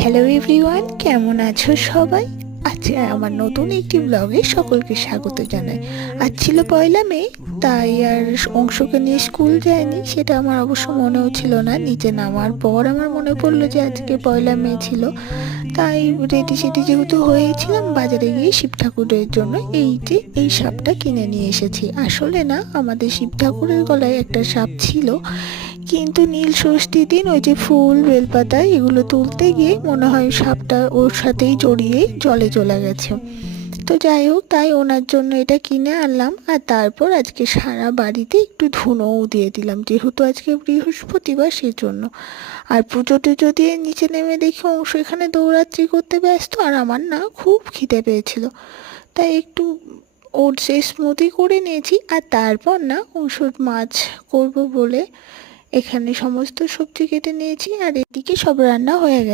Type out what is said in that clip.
Hello everyone, কেমন আছো সবাই? আজকে আমার নতুন একটি ব্লগে সকলকে স্বাগত জানাই। আজ ছিল পয়লা মে, তাই আর অংশকে নিয়ে স্কুল যায়নি। সেটা আমার অবশ্য মনেও ছিল না। নিচে নামার পর আমার মনে পড়লো যে আজকে পয়লা মে ছিল। তাই রেডি সেটি যেহেতু হয়েছিলাম, বাজারে গিয়ে শিব ঠাকুরের জন্য এই সাপটা কিনে নিয়ে এসেছি। আসলে না, আমাদের শিব ঠাকুরের গলায় একটা সাপ ছিল, কিন্তু নীল ষষ্ঠীর দিন ওই যে ফুল বেলপাতা এগুলো তুলতে গিয়ে মনে হয় সাপটা ওর সাথেই জড়িয়ে জলে চলে গেছে। তো যাই হোক, তাই ওনার জন্য এটা কিনে আনলাম। আর তারপর আজকে সারা বাড়িতে একটু ধুনোও দিয়ে দিলাম, যেহেতু আজকে বৃহস্পতিবার সেজন্য। আর পুজো টুজো দিয়ে নিচে নেমে দেখি অংশ এখানে দৌড়াচ্ছি করতে ব্যস্ত, আর আমার না খুব খিদে পেয়েছিল, তাই একটু ওটসের স্মুদি করে নিয়েছি। আর তারপর না ওষুধ মাছ করব বলে এখানে সমস্ত সবজি কেটে নিয়েছি, আর এদিকে সব রান্না হয়ে গেছে।